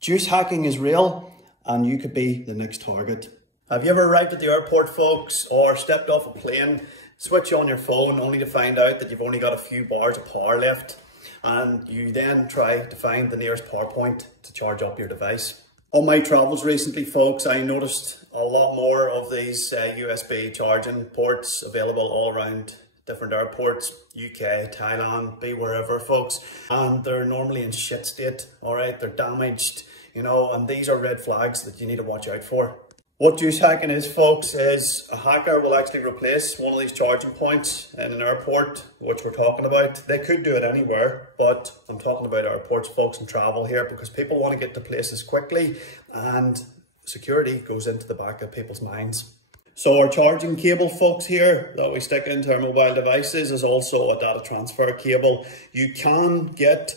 Juice hacking is real and you could be the next target. Have you ever arrived at the airport, folks, or stepped off a plane, switch on your phone only to find out that you've only got a few bars of power left, and you then try to find the nearest power point to charge up your device? On my travels recently, folks, I noticed a lot more of these USB charging ports available all around different airports, UK, Thailand, be wherever, folks, and they're normally in shit state, all right? They're damaged, you know, and these are red flags that you need to watch out for. What juice hacking is, folks, is a hacker will actually replace one of these charging points in an airport, which we're talking about. They could do it anywhere, but I'm talking about airports, folks, and travel here, because people want to get to places quickly and security goes into the back of people's minds. So our charging cable, folks, here that we stick into our mobile devices is also a data transfer cable. You can get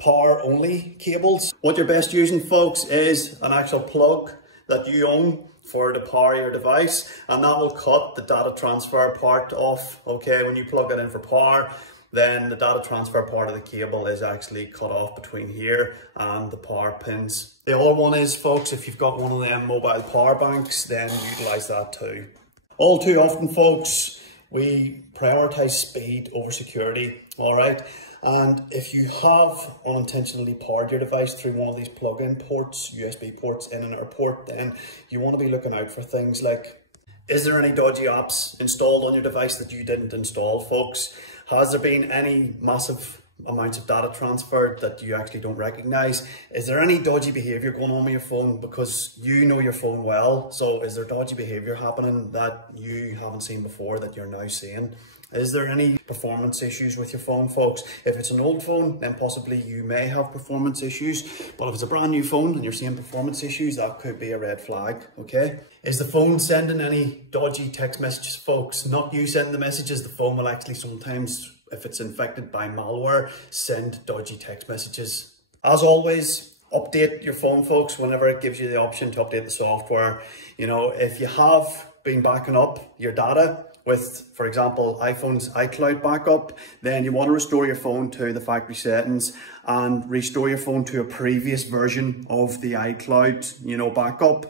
power only cables. What you're best using, folks, is an actual plug that you own for to power your device, and that will cut the data transfer part off. Okay, when you plug it in for power, then the data transfer part of the cable is actually cut off between here and the power pins. The other one is, folks, if you've got one of them mobile power banks, then utilize that too. All too often, folks, we prioritize speed over security, all right? And if you have unintentionally powered your device through one of these plug-in ports, USB ports in an airport, then you want to be looking out for things like, is there any dodgy apps installed on your device that you didn't install, folks? Has there been any massive amounts of data transferred that you actually don't recognize? Is there any dodgy behavior going on with your phone, because you know your phone well? So is there dodgy behavior happening that you haven't seen before that you're now seeing? Is there any performance issues with your phone, folks? If it's an old phone, then possibly you may have performance issues. But if it's a brand new phone and you're seeing performance issues, that could be a red flag, okay? Is the phone sending any dodgy text messages, folks? Not you sending the messages. The phone will actually sometimes, if it's infected by malware, send dodgy text messages. As always, update your phone, folks, whenever it gives you the option to update the software. You know, if you have been backing up your data with, for example, iPhone's iCloud backup, then you want to restore your phone to the factory settings and restore your phone to a previous version of the iCloud, you know, backup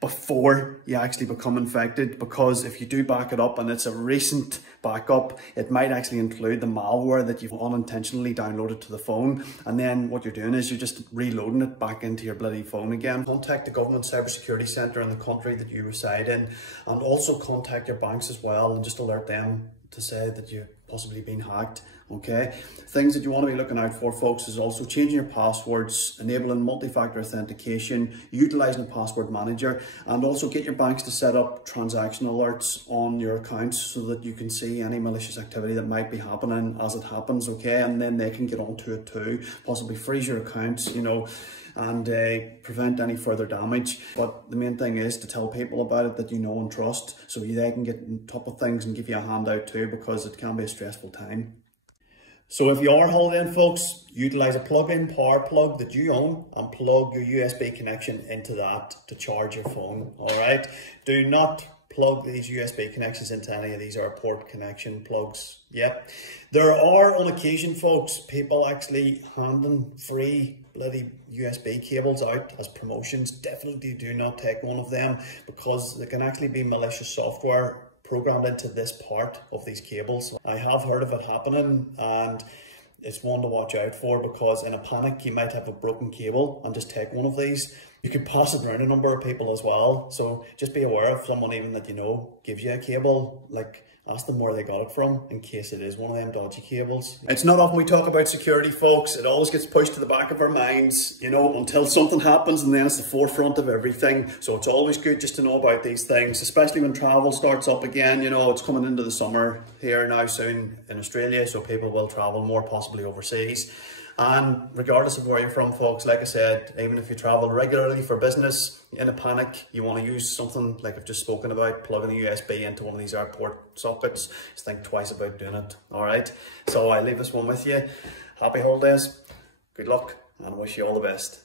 before you actually become infected. Because if you do back it up and it's a recent backup, it might actually include the malware that you've unintentionally downloaded to the phone, and then what you're doing is you're just reloading it back into your bloody phone again. Contact the government cybersecurity centre in the country that you reside in, and also contact your banks as well and just alert them to say that you've possibly been hacked, okay? Things that you want to be looking out for, folks, is also changing your passwords, enabling multi-factor authentication, utilizing a password manager, and also get your banks to set up transaction alerts on your accounts so that you can see any malicious activity that might be happening as it happens, okay? And then they can get onto it too, possibly freeze your accounts, you know, and prevent any further damage. But the main thing is to tell people about it that you know and trust, so they can get on top of things and give you a handout too, because it can be a stressful time. So if you are holidaying, folks, utilize a plug-in power plug that you own and plug your USB connection into that to charge your phone, all right? Do not plug these USB connections into any of these airport connection plugs. Yeah, there are on occasion, folks, people actually handing free bloody USB cables out as promotions. Definitely do not take one of them, because there can actually be malicious software programmed into this part of these cables. I have heard of it happening, and it's one to watch out for, because in a panic you might have a broken cable and just take one of these. You could pass it around a number of people as well, so just be aware if someone even that you know gives you a cable, like, ask them where they got it from in case it is one of them dodgy cables. It's not often we talk about security, folks. It always gets pushed to the back of our minds, you know, until something happens, and then it's the forefront of everything. So it's always good just to know about these things, especially when travel starts up again. You know, it's coming into the summer here now soon in Australia, so people will travel more, possibly overseas. And regardless of where you're from, folks, like I said, even if you travel regularly for business, in a panic, you want to use something like I've just spoken about, plugging a USB into one of these airport sockets. Just think twice about doing it, all right? So I leave this one with you. Happy holidays, good luck, and wish you all the best.